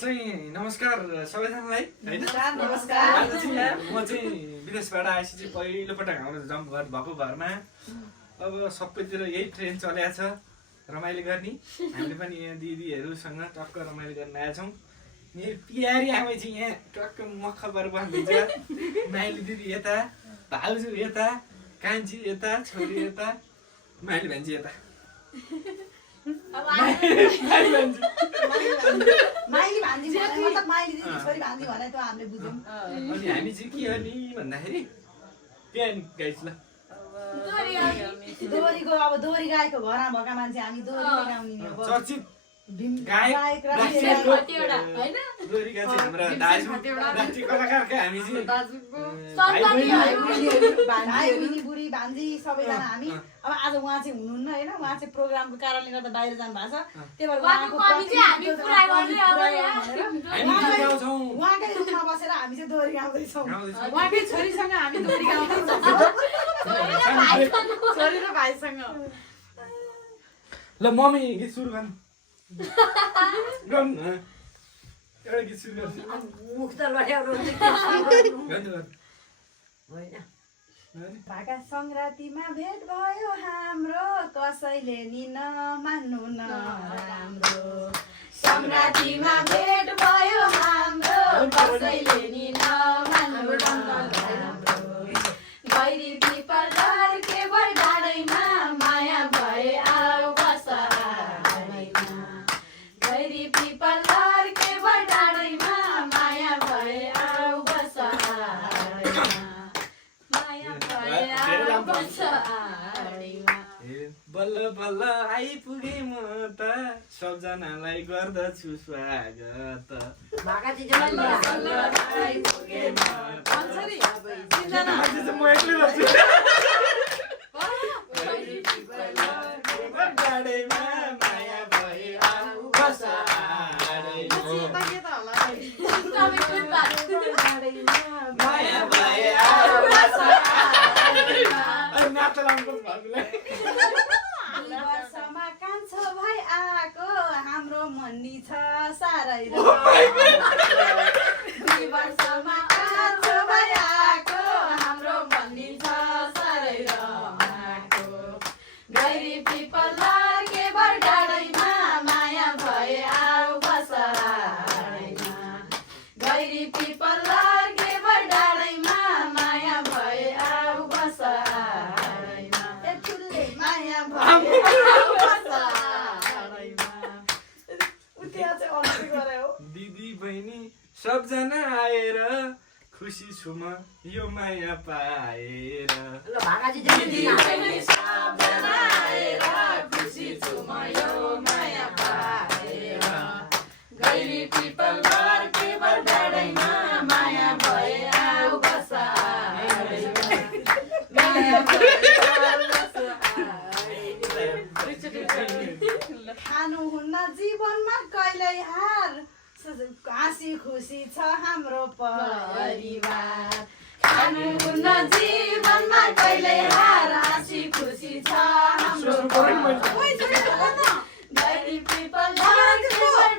चाहिँ नमस्कार सबैजनालाई हैन नमस्कार आज चाहिँ म चाहिँ विदेशबाट आएपछि चाहिँ पहिलोपटक हाम्रो जमघट भएको घरमा अब सबैतिर यही ट्रेन चलेको छ रमाइलो गर्ने हामीले पनि यहाँ दिदीहरूसँग टक्क रमाइलो गर्न आएछौँ मेरो प्यारी आमै चाहिँ यहाँ टक्क मखबर बस्नुहुन्छ माइली दिदी यता भाउजू यता कान्छी यता छोरी यता माइली भान्जी यता माइली भान्जी मतलब माइली दिदी छोरी भान्जी भने त हामीले बुझ्यौँ अनि हामी चाहिँ के हो नि भन्दाखेरि प्यान गाइस ल दोहोरीको अब दोहोरी गाएको घरमा भएका मान्छे हामी दोहोरी गाउने नि अब चर्चित गायक दोहोरी गाएको हाम्रा दाजु राष्ट्रिय कलाकारका हामी चाहिँ भाइ बहिनी बुढी भान्जी सबैजना हामी अब आज उहाँ चाहिँ हुनुहुन्न होइन उहाँ चाहिँ प्रोग्रामको कारणले गर्दा बाहिर जानु भएको छ त्यही भएर उहाँकै रुममा बसेर हामी चाहिँ दोहोरी गाउँदैछौँ उहाँकै छोरीसँग हामी दोहोरी गाउँदैछौँ छोरी र भाइसँग ल मम्मी गीत सुरु गर्नु गर्नु एउटा गीत सुरु गर्नु भाका सङ्क्रान्तिमा भेट भयो हाम्रो कसैले नि नमान्नु नराम्रो सङ्क्रान्तिमा भेट भयो हाम्रो कसैले नि नमान्नु नराम्रो गैरी पिपल के भर डाँडैमा माया भए आऊ बस गैरी पिपल के भर डाँडैमा माया भए आऊ बस बल्ल बल्ल आइपुगे म त सबजनालाई गर्दछु स्वागत म एक्लै गर्छु डाँडैमा माया भए आऊ बस माया भए आऊ बस नाच लाउनु वर्षमा कान्छो भाइ आएको हाम्रो मन्नी छ साह्रै वर्षमा कान्छो भाइ आएको हाम्रो मन्नी छ साह्रै रमाको गैरी पिपल के भर डाँडैमा माया भए आऊ बस गैरी पिपल के भर डाँडैमा माया भए आऊ बस दिदी बहिनी सबजना आएर खुसी छु म यो माया पाएर दिदी बहिनी सबजना आएर खुसी छु म यो माया पाएर गैरी पिपल के भर डाँडैमा माया भए आऊ बस खानुहुन्न जीवनमा कहिल्यै हार हाँसी खुसी छ हाम्रो परिवार खानुहुन्न जीवनमा कहिल्यै हार हाँसी खुसी छ हाम्रो गैरी पिपल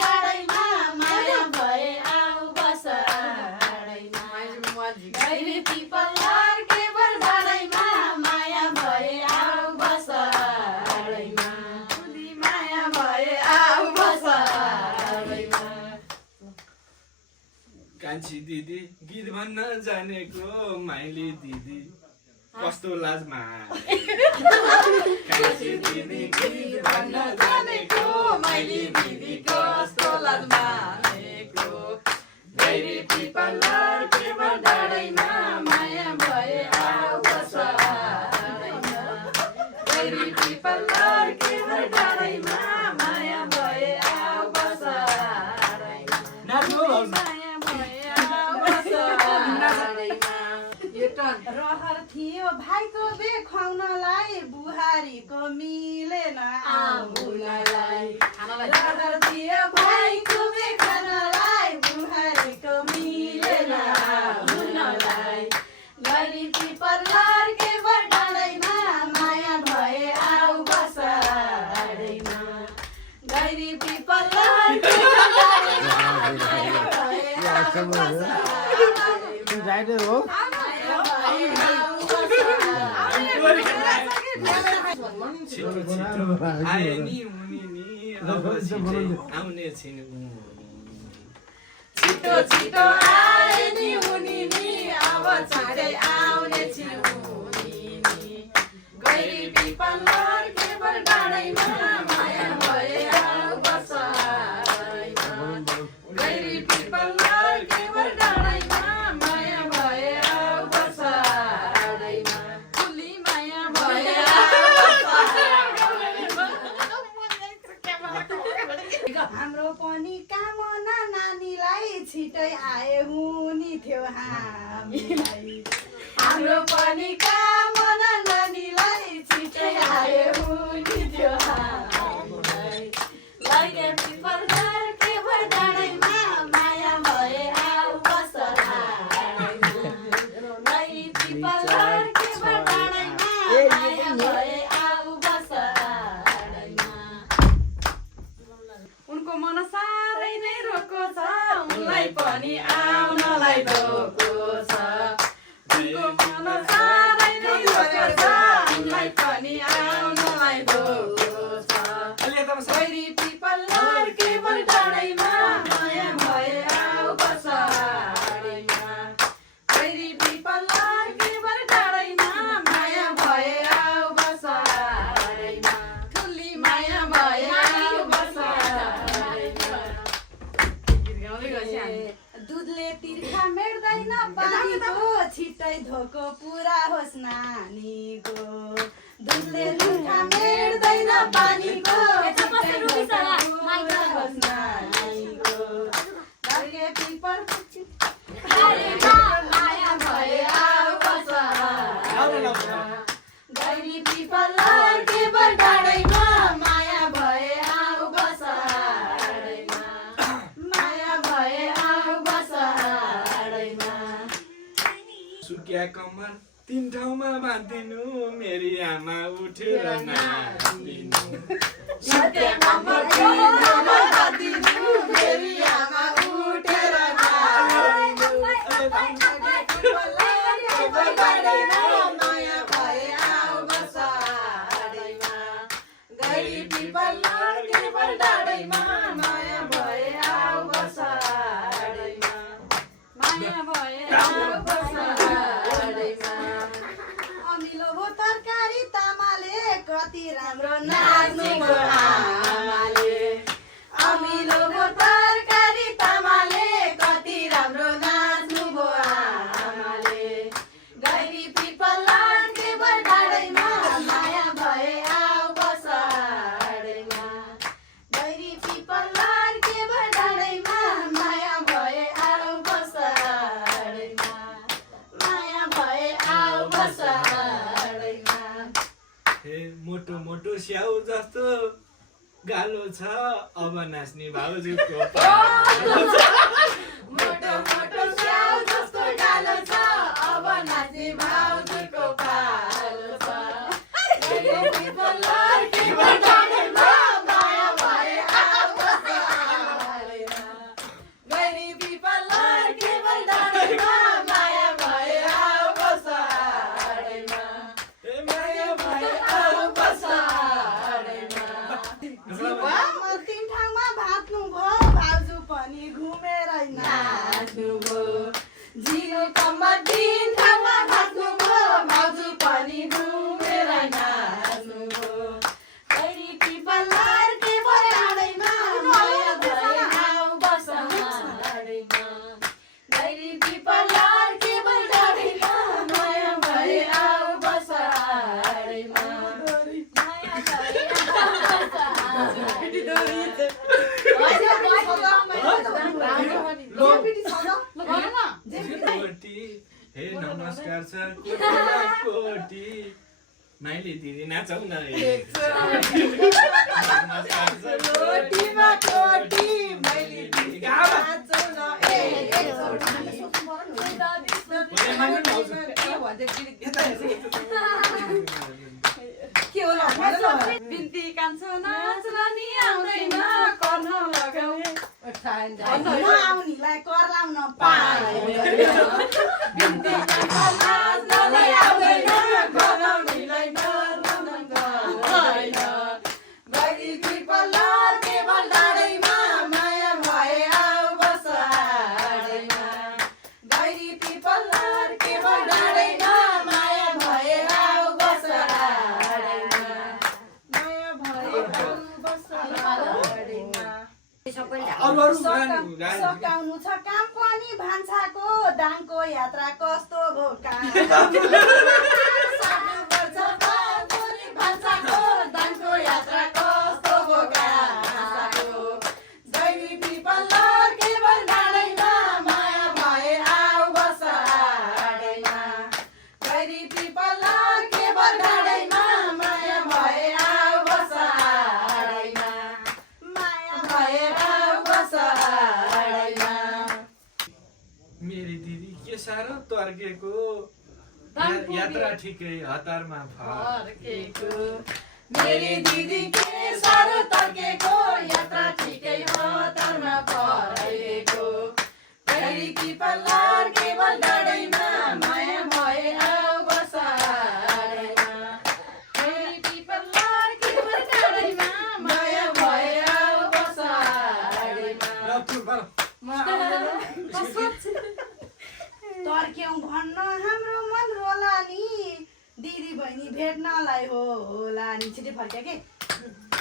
डाँडैमा माया भए आऊ बस गैरी पिपल के भर डाँडैमा माया भए आऊ बस माया भए आऊ बस कान्छी दिदी गीत भन्न जानेको माइली दिदी कस्तो लाजमा कान्छी दिदी गीत भन्न जानेको माइली दिदी कस्तो लाजमा गैरी पिपल के भर डाँडैमा माया भए आऊ बस गैरी पिपल के भर डाँडैमा माया भए आऊ बस रहर थियो भाइको बे खुवाउनलाई बुहारीको मिलेन आउनलाई रहर थियो भाइको बे खानलाई बुहारीको मिलेन आउनलाई गैरी पिपल के भर डाँडैमा माया भए आऊ बस गैरी पिपल के राइटर हो छिटो छिटो आए नि हुने नि अब छिटै आउने छिन् छिटो छिटो आए नि हुनी नि अब चाँडै आउने छिन् हुनी नि गैरी पिपल केवल डाँडैमा माया भए आऊ बसाइमा गैरी पिपल केवल डाँडैमा माया भए आऊ बसाइमा ठुली माया भए हाम्रो पनि कामना नानीलाई छिटै आए हुनी थियो हामीलाई हाम्रो पनि कामना नानीलाई छिटै आए हुनी थियो हामीलाई लैके पिपल केवल डाँडैमा माया भए आऊ बसाइमा लैके पिपल केवल डाँडैमा माया भए आऊ बसाइमा उनको मन साह्रै नै रोको छ उनलाई पनि आउनलाई धोको छ उनको मन साह्रै नै रोको छ उनलाई पनि आउनलाई धोको छ गैरी पिपल केवल डाँडैमा माया भए आऊ बसाइमा गैरी पिपल केवल डाँडैमा माया भए आऊ बसाइमा ठुली माया भए आऊ बसाइमा गीत गाउँदै गएछ हामी दुधले तिर्खा मेट्दैन पानीको छिटै धोको पुरा होस् नानीको दुधले तिर्खा मेट्दैन पानीको छिटै धोको पुरा होस् नानीको लैके पिपल माया भए आऊ बसाइमा गैरी पिपल केवल डाँडैमा माया भए आऊ बसाइमा माया भए आऊ बसाइमा सुकिया कम्मर तीन ठाउँमा बाँधिदिनु मेरी आमा उठेर नाच्दिनु सत्य कम्मर ठाउँमा बाँधिदिनु मेरी आमा उठेर केवल डाँडैमा माया भए आऊ बसाइमा गैरी पिपल केवल डाँडैमा माया भए आऊ बसाइमा माया भए आऊ बसाइमा अमिलो भो तरकारी तामाले कति राम्रो नाच्नुको आमाले अमिलो भो तरकारी तामाले कति राम्रो नाच्नुभयो आमाले गैरी पिपल केवल डाँडैमा माया भए आऊ बसाइमा गैरी पिपल केवल डाँडैमा माया भए आऊ बसाइमा माया भए आऊ बसाइमा हे मोटो मोटो स्याउ जस्तो गालो छ अब नाच्ने भाउजूको मोटो मोटो स्याउ जस्तो गालो छ अब नाच्ने भाउजूको पालो छ गैरी पिपल केवल डाँडैमा माया भए आऊ बसाइमा गैरी पिपल केवल डाँडैमा माया भए आऊ बसाइमा माया भए आऊ बसाइमा तीन ठाउँमा भात्नु भयो भाउजू पनि घुमेर नाच्नुभयो जिरो कम्मर तीन ठाउँमा भाग्नुभयो भाउजू पनि घुमेर नाच्नुभयो गैरी पिपल केवल डाँडैमा माया भए आऊ बसाइमा गैरी पिपल केवल डाँडैमा माया भए आऊ बसाइमा माया भए कोटी हे नमस्कार छ कोटीमा कोटी माइली दिदी नाचौ न नमस्कार छ कोटीमा कोटी मैले दिदी गावा नाचौ न के होला बिन्ती कान्छो नाच्न नि आउँदैन कर्न लगाऊ नआउनेलाई कर लाउन पाएँ नाच्नलाई आउँदैन गनाउनेलाई नर्न गएन गरी पिपलर केवल डाँडैमा माया भए आऊ बस आडैमा गरी पिपलर केवल डाँडैमा माया भए आऊ बस आडैमा माया भए आऊ बस आडैमा सकाउनु छ काम पनि भान्साको दाङको यात्रा कस्तो भो काम सक्नुपर्छ बाँधोरी भान्साको दाङको यात्रा कस्तो भो गाँसाको गैरी पिपलर केवल डाँडैमा माया भए आऊ बस आडैमा गैरी पिपलर केवल डाँडैमा माया भए आऊ बस आडैमा माया भए आऊ बस आडैमा मेरी दिदी के साह्रो तर्केको यात्रा ठिकै हतारमा फर्केको मेरी दिदी के साह्रो तर्केको यात्रा ठिकै हतारमा फर्केको गैरी पिपलर केवल डाँडैमा माया भए आऊ बस आडैमा गैरी पिपलर केवल डाँडैमा माया भए आऊ बस आडैमा तर्क्यौँ भन्न हाम्रो मन होला नि दिदी बहिनी भेट्नलाई होला नि छिटै फर्क्या के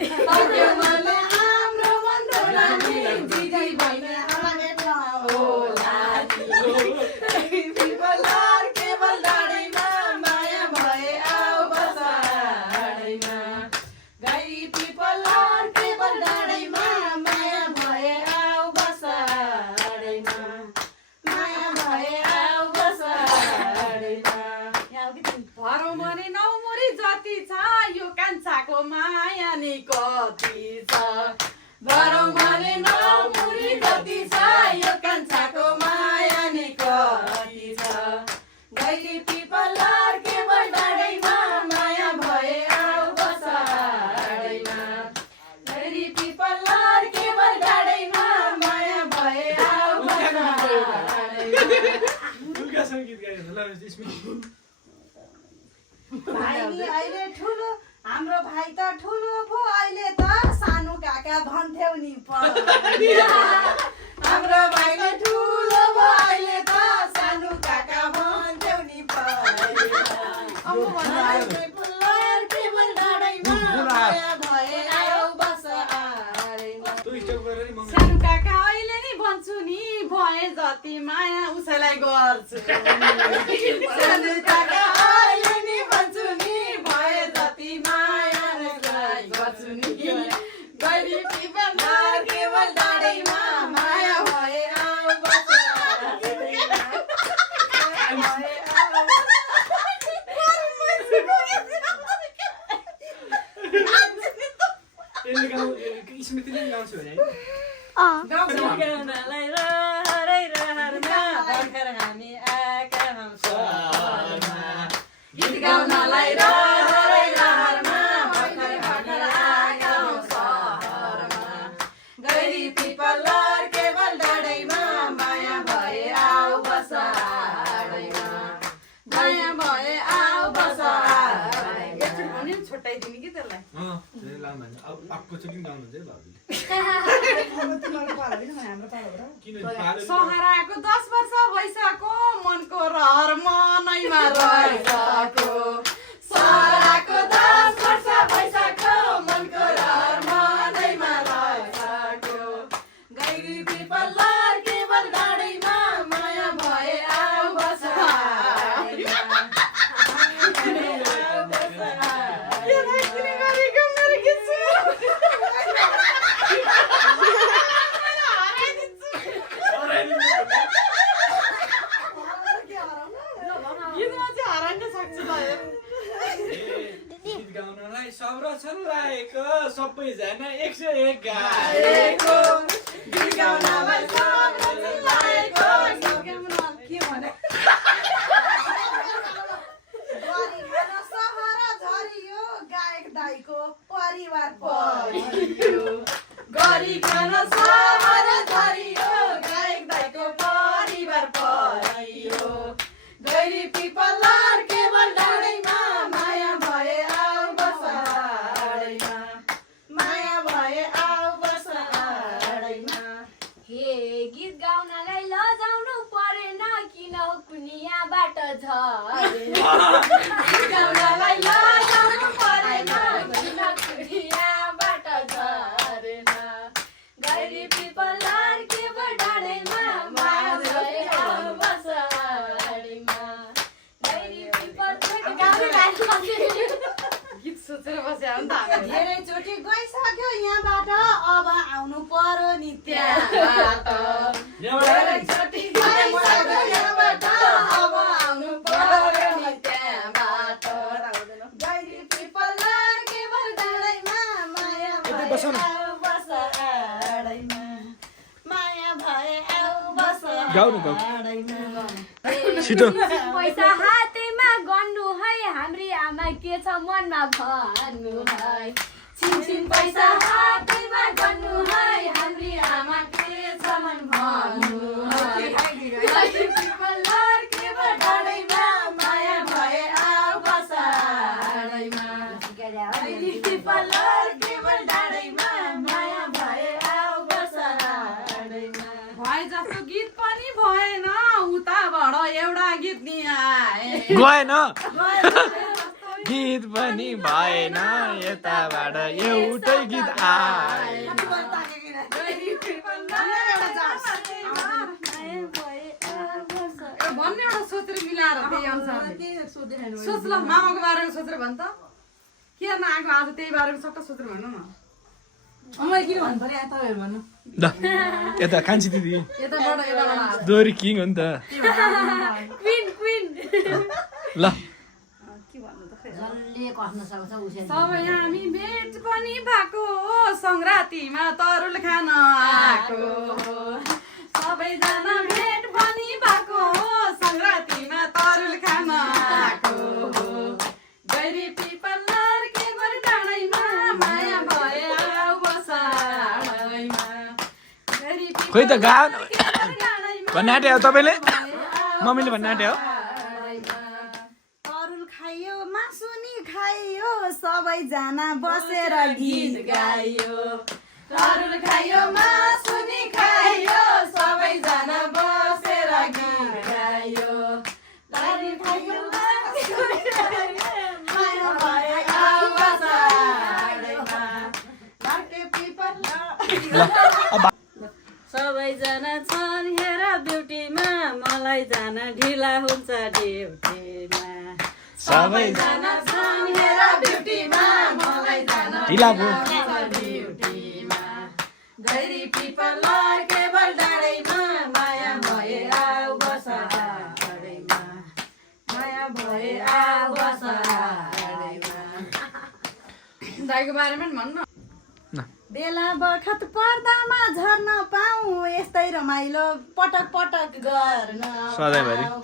तर्क्यौँ भन्न हाम्रो मन होला नि दिदी बहिनी भेट्न होला नि पिपलर केवल डाँडैमा माया भए आऊ बस आडैमा गैरी पिपलर केवल डाँडैमा माया भए आऊ बस आडैमा माया भए आऊ बस आडैमा भरौँ भने नौमुरी जति छ यो कान्छाको माया नि कति छ भरौँ भने नौमुरी जति छ यो कान्छाको माया नि कति छ गैरी पिपलर केवल डाँडैमा माया भए आऊ बस आडैमा गैरी पिपलर केवल डाँडैमा माया भए आऊ बस आडैमा सङ्गीत गाइनु ल स्मित भाइ नि अहिले ठुलो हाम्रो भाइ त ठुलो भो अहिले त सानो काका भन्थ्यौ नि हाम्रो भाइले ठुलो भयो अहिले त सानो काका भन्थ्यौ नि पिपलर केवल डाँडैमा माया भए आऊ बस आडैमा तँ स्टप गरेर नि मम्मी सानो काका अहिले नि भन्छु नि भए जति माया उसैलाई गर्छु सानो काका अहिले नि भन्छु नि भए जति माया उसैलाई गर्छु नि गैरी पिपलर केवल डाँडैमा माया भए आऊ बस आडैमा भए आऊ यसले गाउँ स्मृतिले पनि गाउँछु भने गाउनालाई रहरै रहरमा भर्खर हामी आएका हौँ सहरमा गीत गाउनलाई रहरै रहरमा भर्खर भर्खर आएका हौँ सहरमा गैरी पिपलर केवल डाँडैमा माया भए आऊ बस आडैमा माया भए आऊ बस आडैमा एकचोटि भन्यो नि छुट्याइदिने कि त्यसलाई लाम भन्छ अब अर्कोचोटि पनि गाउनुहुन्छ है भाबीले तिमीहरू पालो होइन हाम्रो पालोबाट किन पालो सहराको 10 वर्ष भइसक्यो मनको रहर मनैमा रहेको सहराको 10 वर्ष भइसक्यो मनको रहर मनैमा रहेको गैरी पिपलर केवल डाँडैमा माया भए आऊ बस आडैमा गीत गाउनलाई संरक्षण लागेको सबैजना 101 गाएको गीत गाउनलाई संरक्षण लागेको के भने दाइको परिवार गरिकन सहर झरी झरेन गीत गाउनलाई लजाउनु परेन दुनियाँबाट झरेन गैरी पिपलार केवल डाँडैमा माया भए आऊ बसाडीमा गैरी पिपलार गीत सोचेर बस्या हो नि त हामी धेरैचोटि गइसक्यो यहाँबाट अब आउनु पर्यो नित्यबाट धेरैचोटि गइसक्यो यहाँबाट अब आउनु पर्यो नित्यबाट गैरी पिपलार केवल डाँडैमा माया भए आऊ बसाडीमा माया भए आऊ बसाडीमा छिटो पैसा हातैमा गर्नु है हाम्री आमा के छ मनमा भन्नु है छिनछिन पैसा हातैमा गर्नु है हाम्री आमा के छ मन भन्नु है पिपलार केवल डाँडैमा माया भए आऊ बसाडैमा पिपलार केवल डाँडैमा माया भए आऊ बसाडैमा भए जस्तो गीत पनि भएन उताबाट एउटा गीत नि आए गएन गीत पनि भएन यताबाट एउटै गीत आए भन्ने एउटा सोचेर मिलाएर त्यही अनुसारले सोच ल मामाको बारेमा सोचेर भन् त के नआएको आज त्यही बारेमा सट्ट सोचेर भन्नु न मैले किन भन्नु पर्यो तपाईँहरू भन्नु ल यता कान्छी दिदी यताबाट दोरी किङ हो नि त क्वीन ल सबै हामी भेट पनि भएको सङ्क्रान्तिमा तरुल खान आएको सबैजना भेट पनि भएको सङ्क्रान्तिमा तरुल खान आएको गैरी पिपलार केवल डाँडैमा माया भए आऊ बसाडैमा गैरी खोइ त गा डाँडैमा भन्नु आँट्यो हो तपाईँले मम्मीले भन्नु आँट्यो हो तरुल खाइयो मासु नि खाइयो सबैजना बसेर गीत गायो तरुल खायो मासु नि खायो सबैजना बसेर गीत गायो तरुल खायो मासु नि खायो माया भए आऊ बसाडैमा बाटे पिपलार सबैजना छन् हेर ब्युटीमा मलाई जान ढिला हुन्छ ड्युटीमा सबैजना छन् हेर ब्युटीमा मलाई जान ढिला भयो ड्युटीमा गैरी पिपलार केवल डाँडैमा माया भए आऊ बसाडैमा माया भए आऊ बसाडैमा दाइको बारेमा नि भन्नु बेला बखत पर्दामा झर्न पाऊ यस्तै रमाइलो पटक पटक गर्न सधैँभरि। पाऊ।